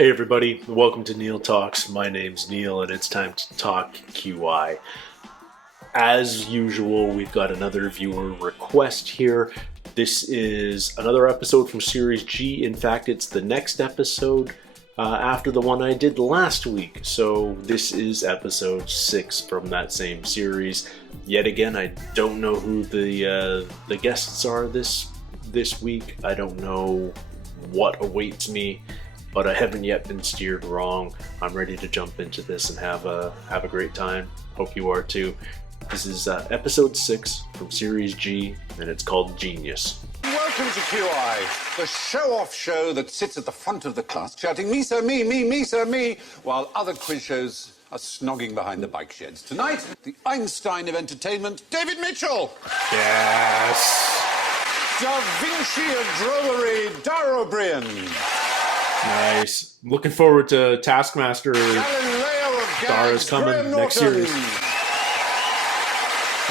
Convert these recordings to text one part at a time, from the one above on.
Hey everybody, welcome to Neil Talks. My name's Neil and it's time to talk QI. As usual, we've got another viewer request here. This is another episode from Series G. In fact, it's the next episode after the one I did last week. So this is episode 6 from that same series. Yet again, I don't know who the guests are this week. I don't know what awaits me, but I haven't yet been steered wrong. I'm ready to jump into this and have a great time. Hope you are too. This is episode 6 from Series G, and it's called Genius. Welcome to QI, the show-off show that sits at the front of the class shouting, me sir, me sir, me, while other quiz shows are snogging behind the bike sheds. Tonight, the Einstein of entertainment, David Mitchell. Yes! Da Vinci of drollery, Dara Briain. Nice. Looking forward to Taskmaster. Galileo of Dara's gags, coming Brian next Norton. series.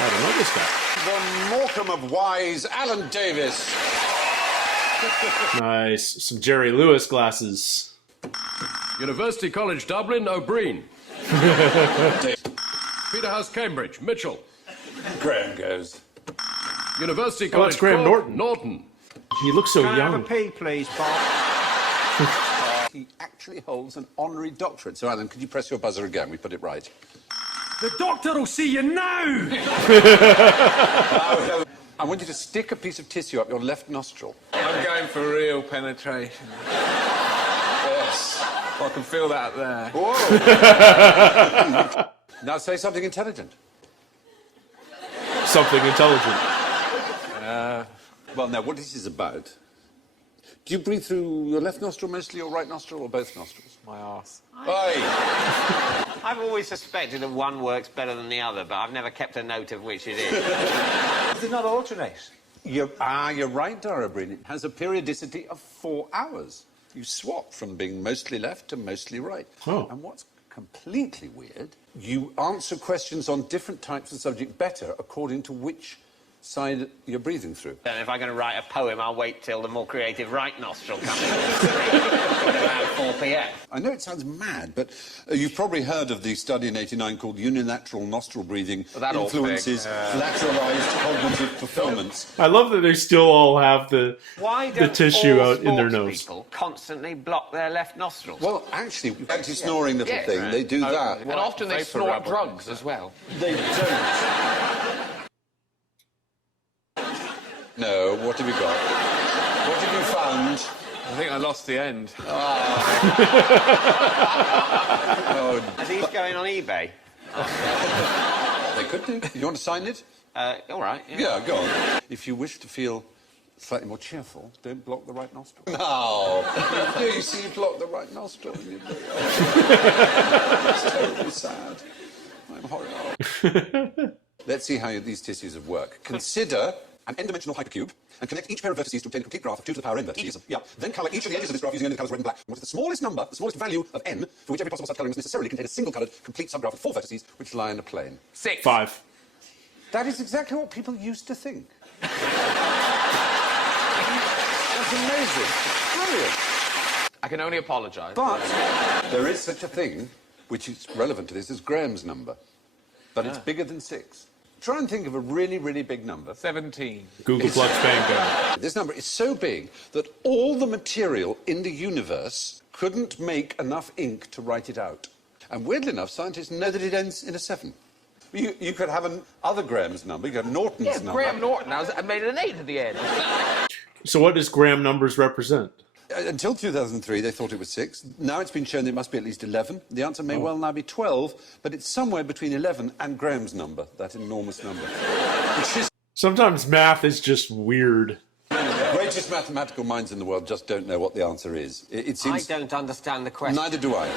I don't know this guy. The Morecambe of wise, Alan Davies. Nice. Some Jerry Lewis glasses. University College Dublin, O'Brien. Peterhouse, Cambridge, Mitchell. Graham goes. University College that's Graham Cork, Norton. He looks so Can I young. have a pee, please, Bob? He actually holds an honorary doctorate. So, Alan, could you press your buzzer again? We put it right. The doctor will see you now! I want you to stick a piece of tissue up your left nostril. I'm going for real penetration. Yes. I can feel that there. Whoa! Now say something intelligent. Something intelligent. Well, now, what this is about... Do you breathe through your left nostril mostly, or right nostril, or both nostrils? My arse. Oi! I've always suspected that one works better than the other, but I've never kept a note of which it is. Does it not alternate? You're right, Dara Briain. It has a periodicity of 4 hours. You swap from being mostly left to mostly right. Oh. And what's completely weird, you answer questions on different types of subject better according to which side you're breathing through. And if I'm going to write a poem, I'll wait till the more creative right nostril comes in. Around 4 p.m. I know it sounds mad, but you've probably heard of the study in '89 called Unilateral Nostril Breathing that old Influences thing. Lateralized Cognitive Performance. I love that they still all have the Why do tissue all out in their sports nose. people constantly block their left nostrils? Well, actually, anti-snoring little thing, they do that. And often they Vapor snort rubber. drugs as well. They don't. No, what have you got? What have you found? I think I lost the end. Oh, Are these going on eBay? they could do. You want to sign it? All right. Yeah, go on. If you wish to feel slightly more cheerful, don't block the right nostril. No. Yeah, you see, you block the right nostril. It's terribly sad. I'm horrible. Let's see how these tissues of work. Consider an n-dimensional hypercube and connect each pair of vertices to obtain a complete graph of 2 to the power n vertices. Yeah. Then colour each of the edges of this graph using only the colours red and black. What is the smallest number, the smallest value of n, for which every possible subcolour must necessarily contain a single-coloured complete subgraph of 4 vertices which lie in a plane? 6. 5. That is exactly what people used to think. That's amazing. Brilliant. I can only apologise. But there is such a thing, which is relevant to this, as Graham's number. But it's bigger than 6. Try and think of a really, really big number. 17. Google Flux Bango. This number is so big that all the material in the universe couldn't make enough ink to write it out. And weirdly enough, scientists know that it ends in a 7. You could have other Graham's number, you could have Norton's number. Graham Norton. I made an 8 at the end. So what does Graham numbers represent? Until 2003, they thought it was 6. Now it's been shown it must be at least 11. The answer may well now be 12, but it's somewhere between 11 and Graham's number, that enormous number. Which is Sometimes math is just weird. the greatest mathematical minds in the world just don't know what the answer is. It seems... I don't understand the question. Neither do I.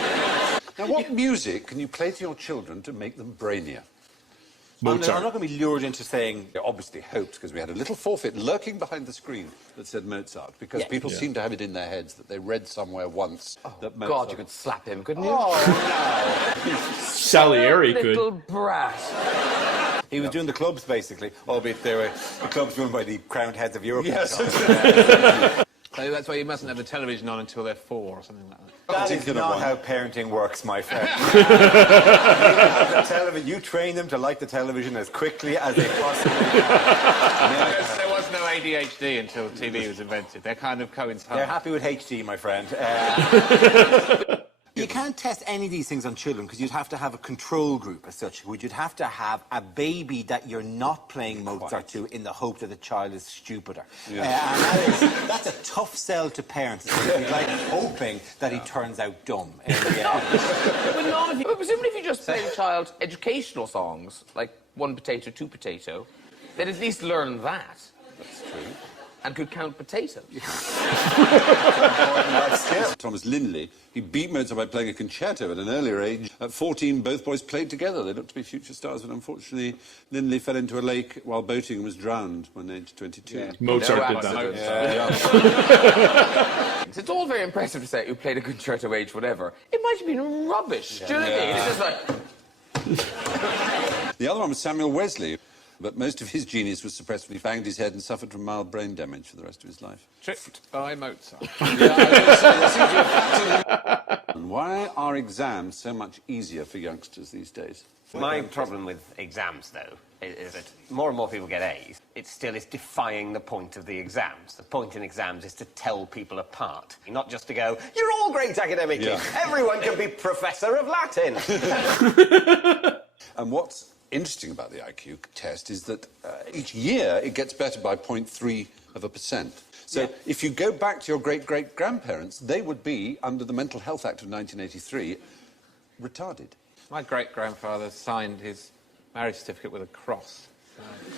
Now, what music can you play to your children to make them brainier? I'm Mozart. not going to be lured into saying, I obviously hoped, because we had a little forfeit lurking behind the screen that said Mozart, because people seem to have it in their heads that they read somewhere once that Mozart... God, you could slap him, couldn't you? Oh, no. Salieri could. Little brat. He was doing the clubs, basically, albeit they were the clubs run by the crowned heads of Europe. Yes. So that's why you mustn't have the television on until they're 4 or something like that. That is not how parenting works, my friend. You train them to like the television as quickly as they possibly can. Because there was no ADHD until TV was invented. They're kind of coincide. They're happy with HD, my friend. You can't test any of these things on children because you'd have to have a control group as such. You'd have to have a baby that you're not playing Mozart to in the hope that the child is stupider. Yeah. And that's a tough sell to parents. It's like hoping that he turns out dumb. But presumably if you just play the child educational songs, like 1 potato, 2 potato, they'd at least learn that. That's true. And could count potatoes. Thomas Linley, he beat Mozart by playing a concerto at an earlier age. At 14, both boys played together. They looked to be future stars, but unfortunately, Linley fell into a lake while boating and was drowned when aged 22. Yeah. Mozart did that. It's all very impressive to say who played a concerto age whatever. It might have been rubbish. Do you know what I mean? It's just like... The other one was Samuel Wesley. But most of his genius was suppressed when he banged his head and suffered from mild brain damage for the rest of his life. Tricked by Mozart. And why are exams so much easier for youngsters these days? My problem with exams, though, is that more and more people get A's. It still is defying the point of the exams. The point in exams is to tell people apart, not just to go, you're all great academically. Yeah. Everyone can be Professor of Latin. And what's interesting about the IQ test is that each year it gets better by 0.3%. So if you go back to your great-great-grandparents, they would be, under the Mental Health Act of 1983, retarded. My great-grandfather signed his marriage certificate with a cross.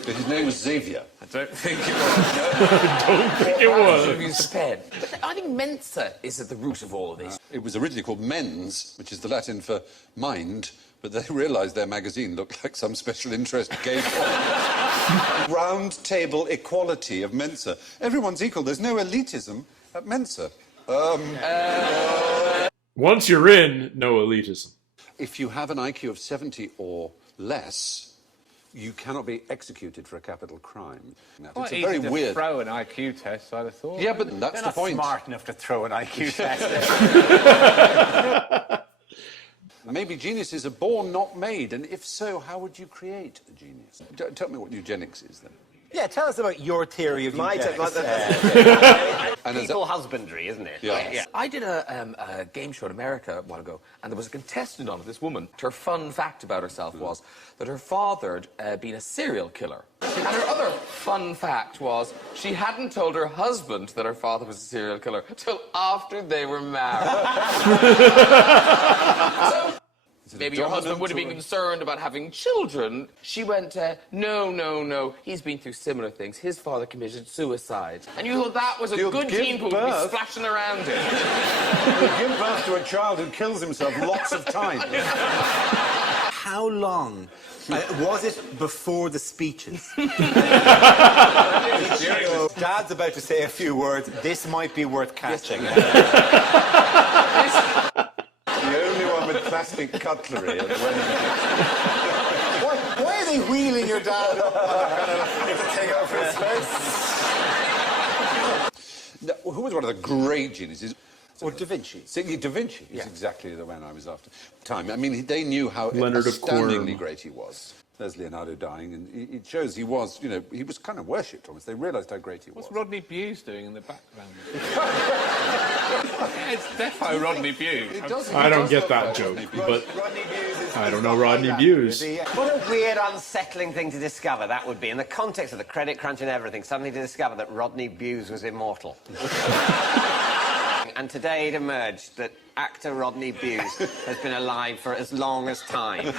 But his name was Xavier. I don't think it was. I don't think it was. Should have used a pen. But I think Mensa is at the root of all of this. It was originally called Mens, which is the Latin for mind, but they realised their magazine looked like some special interest game. Round table equality of Mensa. Everyone's equal. There's no elitism at Mensa. Once you're in, no elitism. If you have an IQ of 70 or less, you cannot be executed for a capital crime. Now, Quite it's a easy very to weird. throw an IQ test, I'd have thought. Yeah, but that's the point. Smart enough to throw an IQ test. Maybe geniuses are born, not made, and if so, how would you create a genius? Tell me what eugenics is, then. Yeah, tell us about your theory of eugenics. People husbandry, isn't it? Yeah. I did a game show in America a while ago, and there was a contestant on it, this woman. Her fun fact about herself was that her father had been a serial killer. And her other fun fact was she hadn't told her husband that her father was a serial killer till after they were married. So, maybe your husband would have been concerned about having children. She went, no, he's been through similar things. His father committed suicide. And you thought that was a good gene pool to be splashing around in. You give birth to a child who kills himself lots of times. How long was it before the speeches? Dad's about to say a few words. This might be worth catching. The only one with plastic cutlery at the wedding. Why are they wheeling your dad up to take over his face? Now, who was one of the great geniuses? Or Da Vinci. Da Vinci is exactly the man I was after. Time. I mean, they knew how Leonard of astoundingly Quorum. Great he was. There's Leonardo dying, and it shows he was, he was kind of worshipped almost. They realised how great he was. What's Rodney Bewes doing in the background? Yeah, it's defo Rodney Bewes. I don't get that joke, but I don't know Rodney Bewes. What a weird, unsettling thing to discover that would be, in the context of the credit crunch and everything, suddenly to discover that Rodney Bewes was immortal. And today it emerged that actor Rodney Bewes has been alive for as long as time.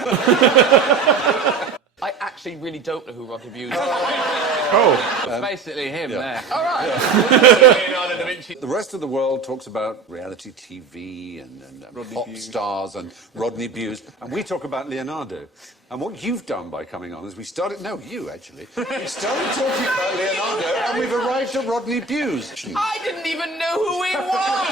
I actually really don't know who Rodney Bewes is. It's basically him there. All right. Leonardo da Vinci. The rest of the world talks about reality TV and pop stars and Rodney Bewes, and we talk about Leonardo. And what you've done by coming on is we started... No, you, actually. We started talking about Leonardo, and we've arrived at Rodney Bewes. I didn't even know who he was!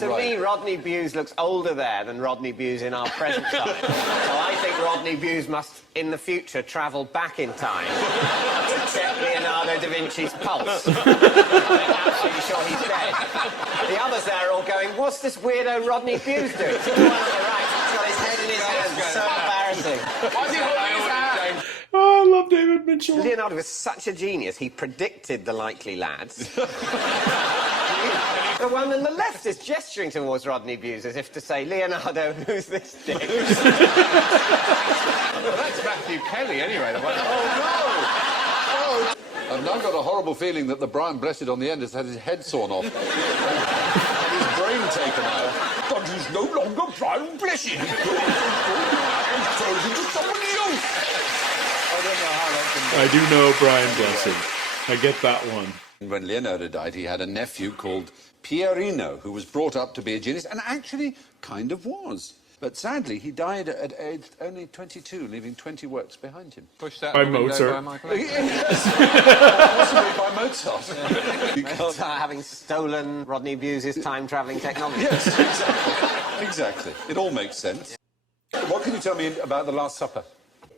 To me, Rodney Bewes looks older there than Rodney Bewes in our present time. So I think Rodney Bewes must, in the future, travel back in time to check Leonardo da Vinci's pulse. I'm absolutely sure he's dead. The others there are all going, what's this weirdo Rodney Buse doing? So the one on the right, he's got his head in his hands. So embarrassing. Why's he holding his hand? Oh, I love David Mitchell. Leonardo was such a genius, he predicted the likely lads. The one on the left is gesturing towards Rodney Buse as if to say, Leonardo, who's this dick? Well, that's Matthew Kelly, anyway. The one... Oh, no! I've now got a horrible feeling that the Brian Blessed on the end has had his head sawn off. And his brain taken out. But he's no longer Brian Blessed. He's chosen to somebody else. I don't know how that can be. I do know Brian Blessing. I get that one. When Leonardo died, he had a nephew called Pierino, who was brought up to be a genius, and actually kind of was. But sadly, he died at age only 22, leaving 20 works behind him. Pushed out By the window Mozart. by Michael. Yes. Possibly by Mozart. You can't... Having stolen Rodney Buse's time-travelling technology. Yes, exactly. Exactly. It all makes sense. What can you tell me about The Last Supper?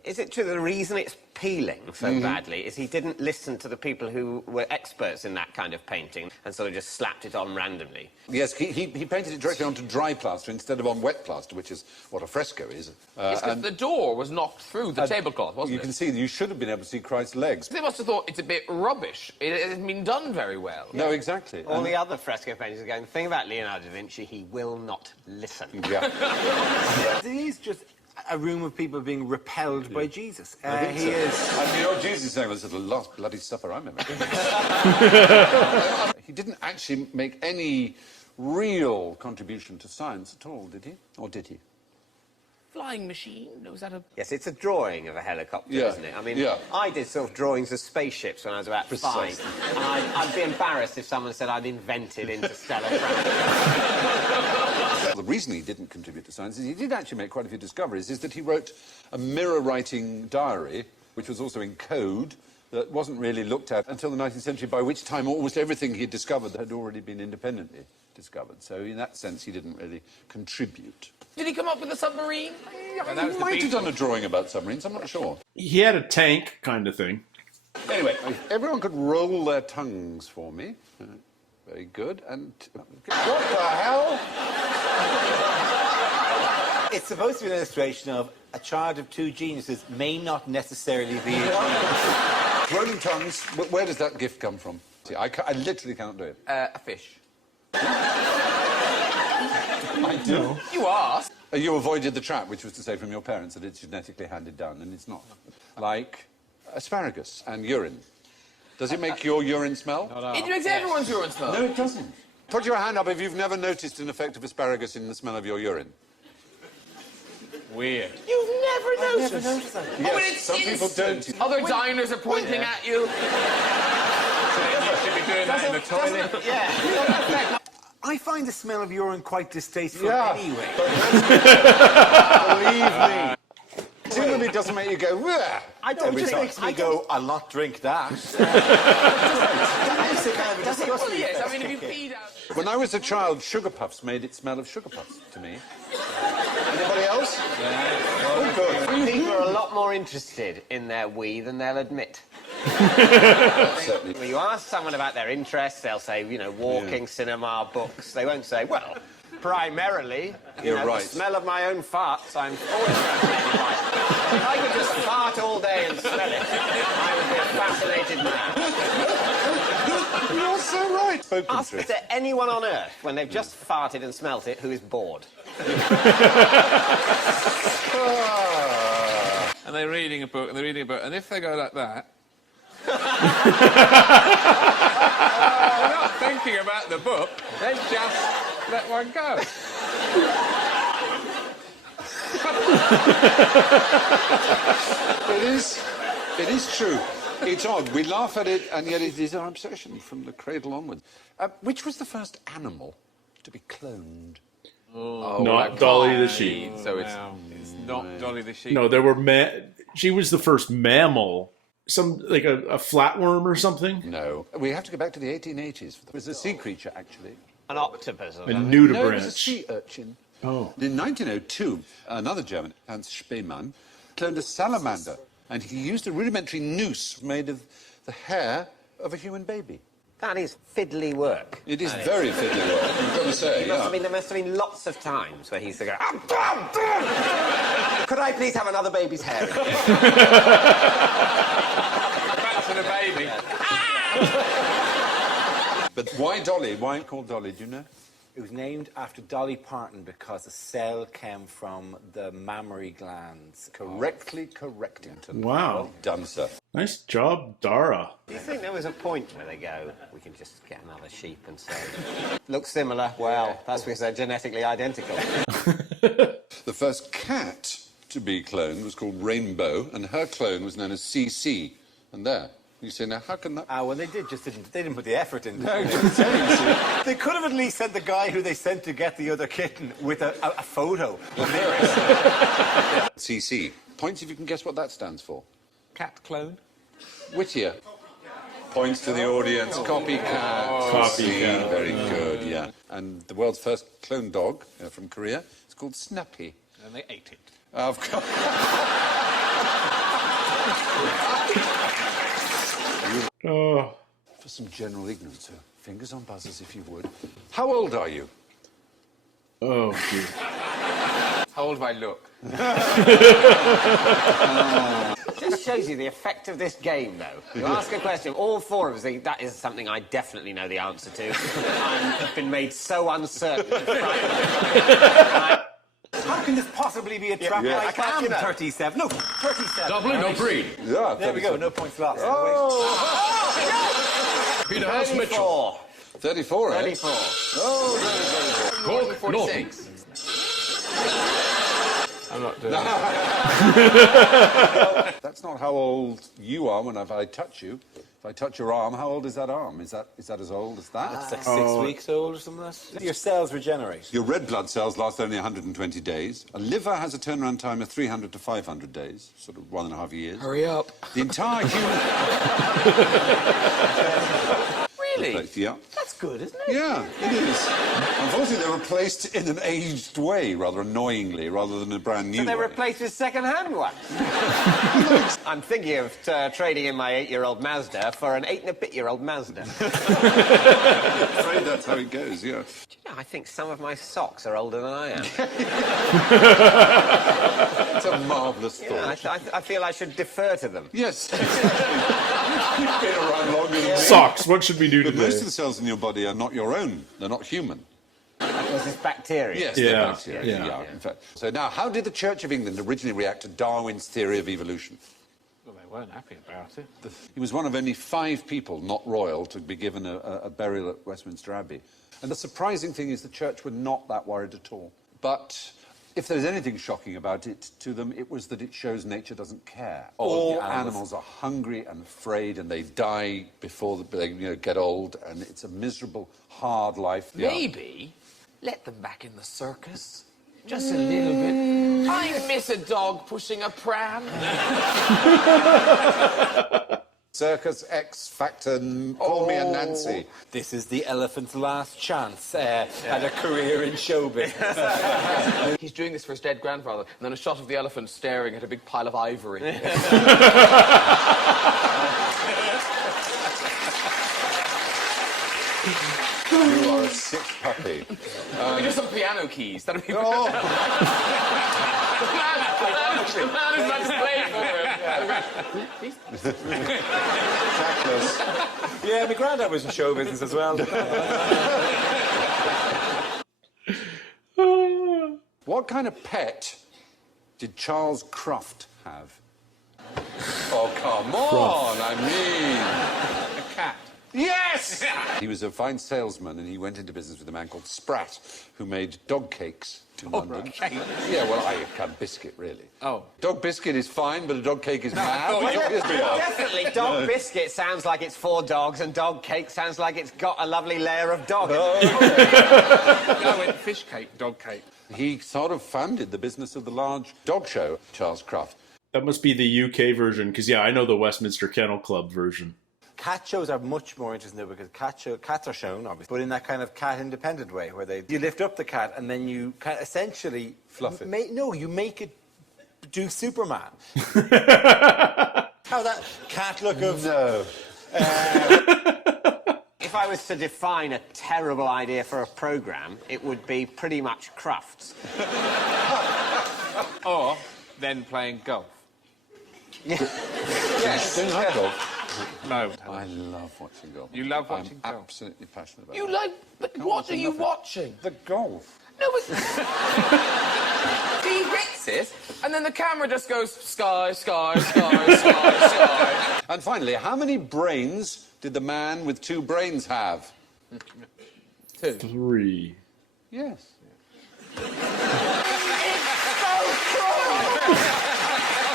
Is it true that the reason it's peeling so badly is he didn't listen to the people who were experts in that kind of painting and sort of just slapped it on randomly? Yes, he painted it directly onto dry plaster instead of on wet plaster, which is what a fresco is. It's because the door was knocked through the tablecloth, wasn't you it? can see, you should have been able to see Christ's legs. They must have thought it's a bit rubbish. It hasn't been done very well. No, exactly. All the other fresco painters are going, the thing about Leonardo da Vinci, he will not listen. Yeah. It is just a room of people being repelled by Jesus. He So. is... And you know, Jesus is saying, well, this is the last bloody supper I remember. He didn't actually make any real contribution to science at all, did he? Or did he? Flying machine? Was that a... Yes, it's a drawing of a helicopter, Yeah. isn't it? I mean, Yeah. I did sort of drawings of spaceships when I was about Precisely. 5. And I'd be embarrassed if someone said I'd invented interstellar travel. The reason he didn't contribute to science is he did actually make quite a few discoveries, is that he wrote a mirror-writing diary, which was also in code, that wasn't really looked at until the 19th century, by which time almost everything he had discovered had already been independently discovered. So in that sense, he didn't really contribute. Did he come up with a submarine? He might have done a drawing about submarines, I'm not sure. He had a tank kind of thing. Anyway, if everyone could roll their tongues for me. Very good. And what the hell? It's supposed to be an illustration of a child of two geniuses may not necessarily be a genius. Rolling tongues, where does that gift come from? See, I literally can't do it. A fish. I do. You asked. You avoided the trap, which was to say from your parents that it's genetically handed down, and it's not. Like asparagus and urine. Does it make your urine smell? It makes everyone's urine smell. No, it doesn't. Put your hand up if you've never noticed an effect of asparagus in the smell of your urine. Weird. You've never noticed. Yes, some people don't. Other diners are pointing at you. You should be doing that in the toilet. I find the smell of urine quite distasteful Yeah. anyway. Believe me. Presumably it doesn't make you go, "Wah!" I don't every think time. it makes me go, I'll not drink that. Well, yes, I mean, if you peed out... When I was a child, sugar puffs made it smell of sugar puffs to me. Anybody else? Oh, good. People are a lot more interested in their wee than they'll admit. Certainly. When you ask someone about their interests, they'll say, you know, walking, cinema, books. They won't say, well, primarily, you You're know, right. the smell of my own farts, I'm always fascinated by. If I could just fart all day and smell it, I would be a fascinated man. You're so right. Spoken Ask truth. to anyone on Earth, when they've just farted and smelt it, who is bored. And they're reading a book, and if they go like that... they're not thinking about the book, they just let one go. It is true. It's odd. We laugh at it, and yet it is our obsession from the cradle onwards. Which was the first animal to be cloned? Not Dolly the sheep. So it's not Dolly the sheep. No, there were she was the first mammal. Some like a flatworm or something. No. We have to go back to the 1880s. It was a sea creature, actually. An octopus or A something. nudibranch. No, it was a sea urchin. Oh. In 1902, another German, Hans Spemann, cloned a salamander, and he used a rudimentary noose made of the hair of a human baby. That is fiddly work. It is very fiddly work, you've got to say. There must have been lots of times where he used to go, could I please have another baby's hair? Back to the baby. But why Dolly? Why called Dolly, do you know? It was named after Dolly Parton because a cell came from the mammary glands. Correctly Correctington. Wow. Well done, sir. Nice job, Dara. Do you think there was a point where they go, we can just get another sheep and say, looks similar? Well, that's because they're genetically identical. The first cat to be cloned was called Rainbow, and her clone was known as CC. And there. You say, now, how can that... Well, they didn't put the effort in. No, just saying, see. They could have at least sent the guy who they sent to get the other kitten with a photo. CC. Points if you can guess what that stands for. Cat clone. Whittier. Points to the audience. Copycat. Copycat. Very good, yeah. And the world's first clone dog from Korea is called Snappy. And they ate it. Of course. Oh. For some general ignorance, sir. Fingers on buzzers, if you would. How old are you? Oh, dear. How old do I look? Just shows you the effect of this game, though. You ask a question, all four of us think, that is something I definitely know the answer to. I've been made so uncertain. How can this possibly be a trap? Yeah. I am 37. No, 37. Dublin or Breen? Yeah. There we go. No points lost. Peterhouse Mitchell. 34, eh? 34. Oh, very, very good. Cork Norton. I'm not doing it. That's not how old you are when I touch you. If I touch your arm, how old is that arm? Is that as old as that? It's like 6 weeks old or something like that. Your cells regenerate. Your red blood cells last only 120 days. A liver has a turnaround time of 300 to 500 days, sort of 1.5 years. Hurry up. The entire human... Really? Yeah. That's good, isn't it? Yeah, it is. Unfortunately, they're replaced in an aged way, rather annoyingly, rather than a brand new So they way. replaced with second-hand ones. I'm thinking of trading in my 8-year-old Mazda for an 8-and-a-bit-year-old Mazda. I'm afraid that's how it goes, yeah. Do you know, I think some of my socks are older than I am. It's a marvellous thought. Yeah, I feel I should defer to them. Yes. You've been around longer than me. Socks, what should we do But today? most of the cells in your body are not your own. They're not human. Was this bacteria? Yes, Yeah, they're bacteria. yeah. In fact. So now, how did the Church of England originally react to Darwin's theory of evolution? Well, they weren't happy about it. He was one of only 5 people, not royal, to be given a burial at Westminster Abbey. And the surprising thing is the Church were not that worried at all. But if there's anything shocking about it to them, it was that it shows nature doesn't care. All animals are hungry and afraid, and they die before they get old, and it's a miserable, hard life. Maybe let them back in the circus. Just a little bit. I miss a dog pushing a pram. Circus X Factor, call me a Nancy. This is the elephant's last chance at a career in show business. He's doing this for his dead grandfather, and then a shot of the elephant staring at a big pile of ivory. You are a sick puppy. We do some piano keys. That'd be. Oh, The man is about to play for him. Jackless. Yeah, my granddad was in show business as well. What kind of pet did Charles Cruft have? Oh, come on, I mean... A cat. Yes! He was a fine salesman, and he went into business with a man called Spratt, who made dog cakes to London. cake? Yeah, well, I can't biscuit, really. Oh. Dog biscuit is fine, but a dog cake is mad. Yes, we are. Definitely, dog biscuit sounds like it's 4 dogs, and dog cake sounds like it's got a lovely layer of dog. I went fish cake, dog cake. He sort of founded the business of the large dog show, Charles Cruft. That must be the UK version, because, yeah, I know the Westminster Kennel Club version. Cat shows are much more interesting though, because cats are shown, obviously, but in that kind of cat-independent way, where you lift up the cat and then you kind of essentially... Fluff it. You make it do Superman. How that cat look of... No. If I was to define a terrible idea for a programme, it would be pretty much Crufts. Or then playing golf. Yes. Don't like golf. No. I love watching golf. You love watching I'm golf? absolutely passionate about You it. like... But what are you watching? The golf. No, but... He hits it, and then the camera just goes sky, sky, sky, sky, sky. And finally, how many brains did the man with 2 brains have? 3. Yes.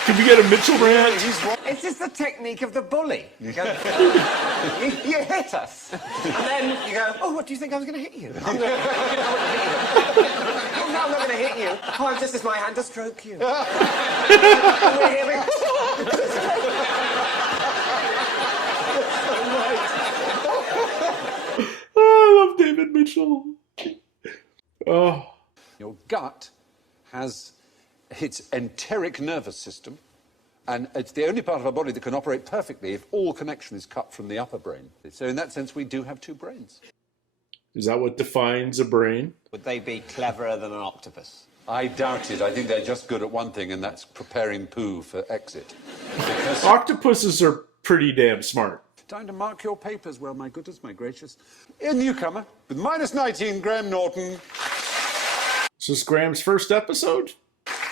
Can we get a Mitchell rant? It's just the technique of the bully. You go, you hit us. And then you go, oh, what do you think I was going to hit you? I'm gonna, oh, no, I'm not going to hit you. Oh, I've just used my hand to stroke you. And we're here, Oh, I love David Mitchell. Oh. Your gut has its enteric nervous system, and it's the only part of our body that can operate perfectly if all connection is cut from the upper brain. So in that sense, we do have 2 brains. Is that what defines a brain? Would they be cleverer than an octopus? I doubt it. I think they're just good at one thing, and that's preparing poo for exit. Because Octopuses are pretty damn smart. time to mark your papers. Well, my goodness, my gracious. A newcomer with -19, Graham Norton. This is Graham's first episode.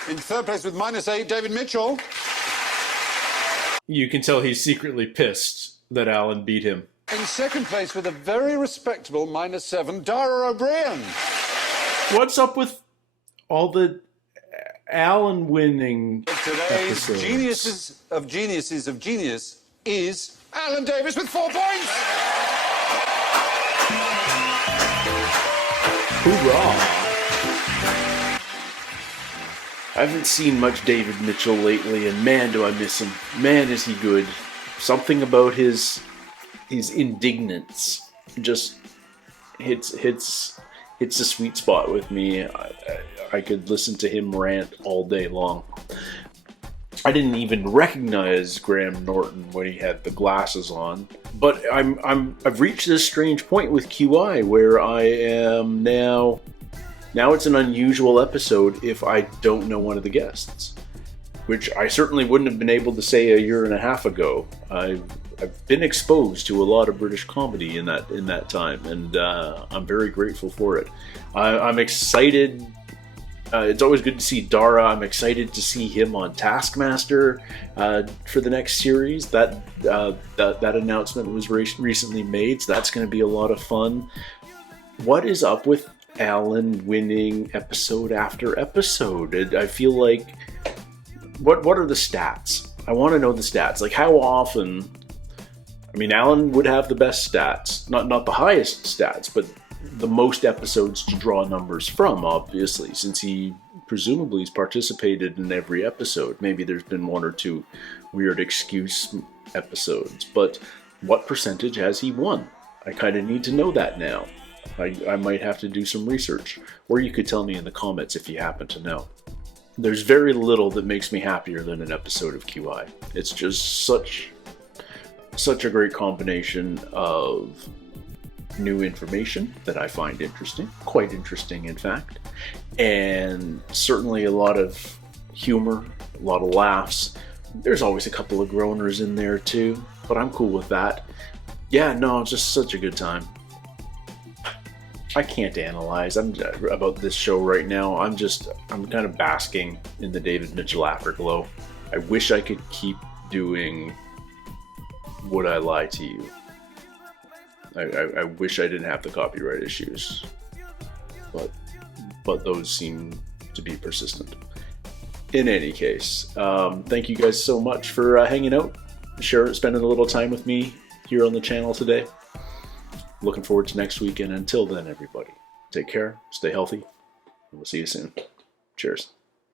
In 3rd place with -8, David Mitchell. You can tell he's secretly pissed that Alan beat him. In 2nd place with a very respectable -7, Dara Briain. What's up with all the Alan winning Today's episodes? geniuses of genius is Alan Davies with 4 points. Hoorah! I haven't seen much David Mitchell lately, and man, do I miss him. Man, is he good. Something about his indignance just hits a sweet spot with me. I could listen to him rant all day long. I didn't even recognize Graham Norton when he had the glasses on, but I've reached this strange point with QI where I am now. Now it's an unusual episode if I don't know one of the guests, which I certainly wouldn't have been able to say a year and a half ago. I've been exposed to a lot of British comedy in that time, and I'm very grateful for it. I'm excited. It's always good to see Dara. I'm excited to see him on Taskmaster for the next series. That announcement was recently made, so that's going to be a lot of fun. What is up with Alan winning episode after episode? I feel like what are the stats? I want to know the stats. Like, how often? I mean, Alan would have the best stats, not the highest stats, but the most episodes to draw numbers from, obviously, since he presumably has participated in every episode. Maybe there's been 1 or 2 weird excuse episodes, but what percentage has he won? I kind of need to know that now. I might have to do some research, or you could tell me in the comments if you happen to know. There's very little that makes me happier than an episode of QI. It's just such a great combination of new information that I find interesting, quite interesting in fact, and certainly a lot of humor, a lot of laughs. There's always a couple of groaners in there too, but I'm cool with that. Yeah, no, it's just such a good time. I can't analyze about this show right now. I'm kind of basking in the David Mitchell afterglow. I wish I could keep doing Would I Lie to You. I wish I didn't have the copyright issues, but those seem to be persistent. In any case, thank you guys so much for hanging out, spending a little time with me here on the channel today. Looking forward to next week, and until then, everybody, take care, stay healthy, and we'll see you soon. Cheers.